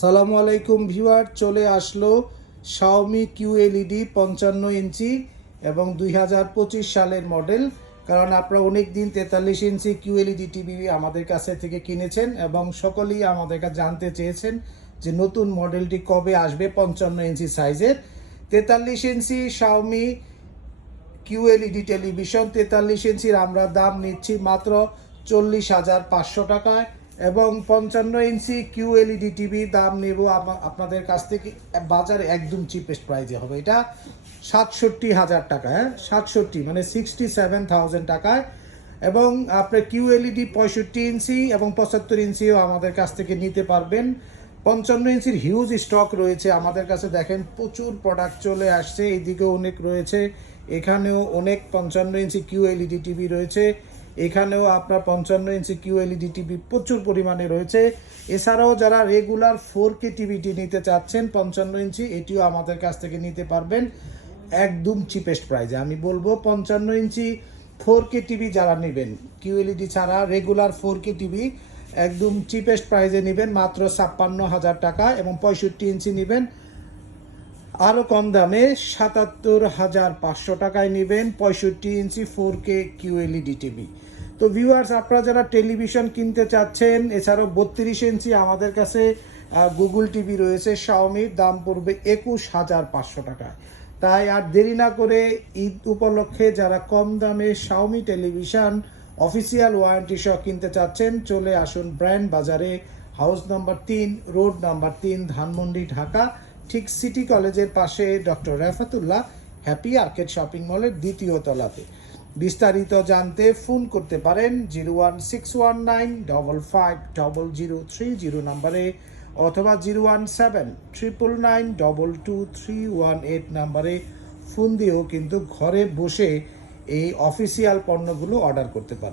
সালামু আলাইকুম ভিউয়ার, চলে আসলো শাওমি QLED 55 ইঞ্চি এবং 2025 সালের মডেল। কারণ আপনারা অনেক দিন 43 ইঞ্চি QLED টিভি আমাদের কাছে থেকে কিনেছেন এবং সকলেই আমাদের কাছে জানতে চেয়েছেন যে নতুন মডেলটি কবে আসবে 55 ইঞ্চি সাইজের। 43 ইঞ্চি শাওমি QLED টেলিভিশন 43 ইঞ্চির আমরা দাম নিচ্ছি মাত্র 40,500 টাকায় এবং 55 ইঞ্চি QLED টিভি দাম নেব আপনাদের কাছ থেকে বাজারে একদম চিপেস্ট প্রাইজে হবে। এটা 67,000 টাকা, 67 মানে 67,000 টাকায়। এবং আপনার QLED 65 ইঞ্চি এবং 75 ইঞ্চিও আমাদের কাছ থেকে নিতে পারবেন। 55 ইঞ্চির হিউজ স্টক রয়েছে আমাদের কাছে, দেখেন প্রচুর প্রোডাক্ট চলে আসছে, এইদিকেও অনেক রয়েছে, এখানেও অনেক 55 ইঞ্চি QLED টিভি রয়েছে, এখানেও আপনার 55 ইঞ্চি QLED টিভি প্রচুর পরিমাণে রয়েছে। এছাড়াও যারা রেগুলার 4K টিভিটি নিতে চাচ্ছেন 55 ইঞ্চি, এটিও আমাদের কাছ থেকে নিতে পারবেন একদম চিপেস্ট প্রাইজে। আমি বলবো 55 ইঞ্চি 4K টিভি যারা নেবেন QLED ছাড়া রেগুলার 4K টিভি একদম চিপেস্ট প্রাইজে নেবেন মাত্র 56,000 টাকা এবং 65 ইঞ্চি নেবেন আরও কম দামে 77,500 টাকায় নেবেন 65 ইঞ্চি 4K QLED টিভি। তো ভিউয়ার্স, আপনারা যারা টেলিভিশন কিনতে চাচ্ছেন, এছাড়াও 32 ইঞ্চি আমাদের কাছে গুগল টিভি রয়েছে, শাওমির দাম পড়বে 21,500 টাকায়। তাই আর দেরি না করে ঈদ উপলক্ষে যারা কম দামে শাওমি টেলিভিশন অফিসিয়াল ওয়ারেন্টি সহ কিনতে চাচ্ছেন, চলে আসুন ব্র্যান্ড বাজারে, house number 3, road number 3, Dhanmondi, Dhaka, ঠিক সিটি কলেজের পাশে doctor Rafatullah happy arcade shopping মলের দ্বিতীয় তলাতে। বিস্তারিত জানতে ফোন করতে পারেন 01619550030 নাম্বারে অথবা 01799922318 নাম্বারে ফোন দিয়েও কিন্তু ঘরে বসে এই অফিসিয়াল পণ্যগুলো অর্ডার করতে পারেন।